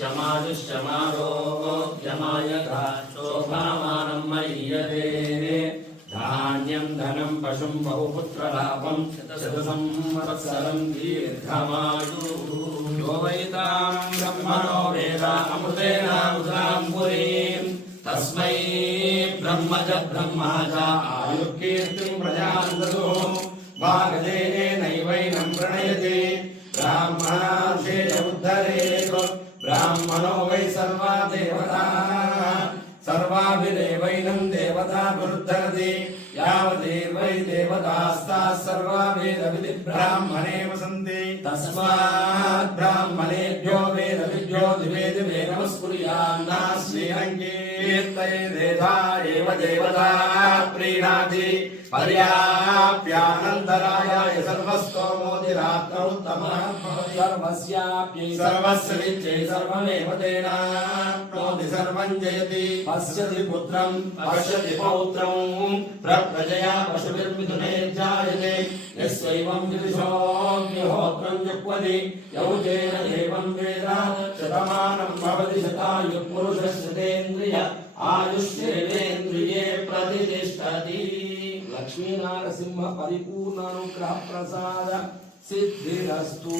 क्षमायुष्यमारोग्यमायथा शोभामानं मय्यते धान्यं धनं पशुं बहुपुत्रलाभं शतसंवत्सरं दीर्घमायुः यो वैतां ब्रह्मणो वेद अमृतेन उदां पुरीं तस्मै ब्रह्म च ब्रह्मा च आयुर्कीर्तिं प्रजां ददुः वागदेनैवैनं प्रणयति ब्राह्मणार्षेय उद्धरेत् ब्राह्मणो वै सर्वा देवताः सर्वाभिदेवैनं देवताभिरुद्धरति यावदेवै देवतास्ताः सर्वा वेदविधि ब्राह्मणे वसन्ति तस्मात् ब्राह्मणेभ्यो वेदविद्यो दिवे दिवे नमस्कुर्यान्नास्मीरङ्कीर्तयेदेधा एव देवता प्रीणाति पर्याप्यानन्तरायाय सर्वस्तोमोदिरात्रौ उत्तमः सर्वस्याप्यै सर्वस्य विच्चे सर्वमेव तेनाप्नोति सर्वं जयति पश्यति पुत्रं पश्यति पौत्रं प्रजया पशुभिर्मिथुने जायते यस्यैवं विदुषोऽग्निहोत्रं जुह्वति यौजेन देवं वेद शतमानं भवति शतायुः पुरुषस्यतेन्द्रिय आयुष्येवेन्द्रिये प्रतिष्ठति। लक्ष्मी नारसिंह परिपूर्णानुग्रह प्रसाद सिद्धिरस्तु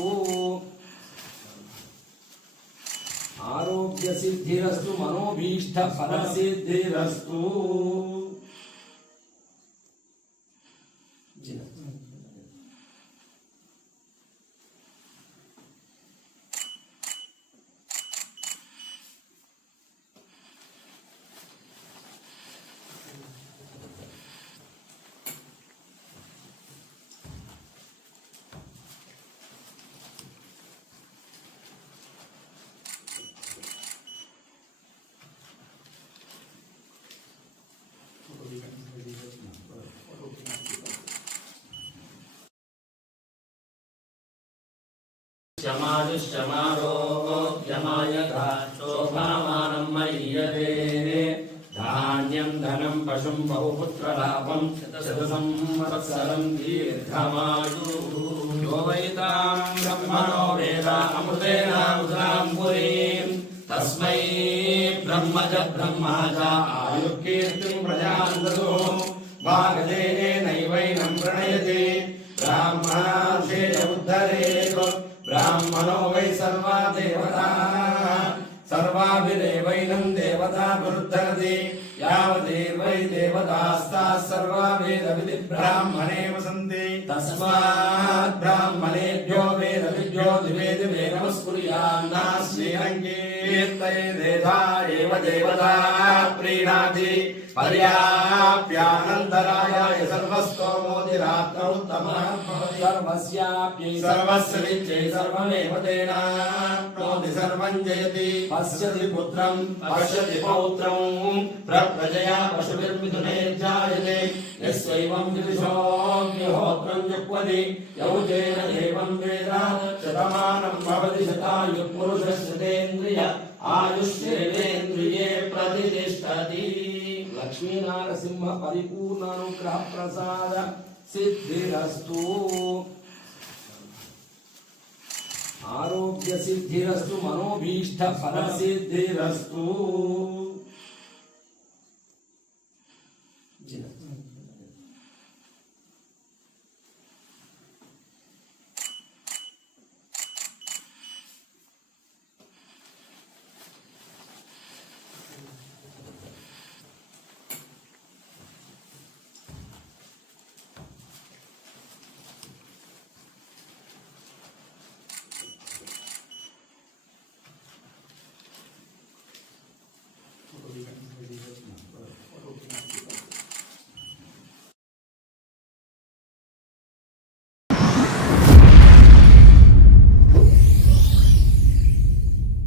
आरोग्य सिद्धिरस्तु मनोभीष्ट फल सिद्धिरस्तु। क्षमायुष्यमारोग्यमायथा शोभामानं मय्यते धान्यं धनं पशुं बहुपुत्रलाभं शतसंवत्सरं दीर्घमायुः यो वैतां ब्रह्मणो वेद अमृतेन उदां पुरीं तस्मै ब्रह्म च ब्रह्मा च आयुर्कीर्तिं प्रजां ददुः वागदेनैवैनं प्रणयति ब्राह्मणार्षेय उद्धरेत् ब्राह्मणो वै सर्वा देवताः सर्वाभिदेवैनं देवताभिरुद्धरति यावदेवै देवतास्ताः सर्वा वेदविधि ब्राह्मणे वसन्ति तस्मात् ब्राह्मणेभ्यो वेदविद्यो दिवे दिवे नमस्कुर्यान्नास्मीरङ्कीर्तयेदेधा एव देवता प्रीणाति पर्याप्यानन्तरायाय सर्वस्तोमोदिरात्रौ उत्तमः सर्वस्याप्यै सर्वस्य विच्चे सर्वमेव तेनाप्नोति सर्वं जयति पश्यति पुत्रं पश्यति पौत्रं प्रजया पशुभिर्मिथुने जायते यस्यैवं विदुषोऽग्निहोत्रं जुह्वति यौजेन देवं वेद शतमानं भवति शतायुः पुरुषस्यतेन्द्रिय आयुष्येवेन्द्रिये प्रतिष्ठति। लक्ष्मी नारसिंह परिपूर्णानुग्रह प्रसाद सिद्धिरस्तु आरोग्य सिद्धिरस्तु मनोभीष्ट फल सिद्धिरस्तु।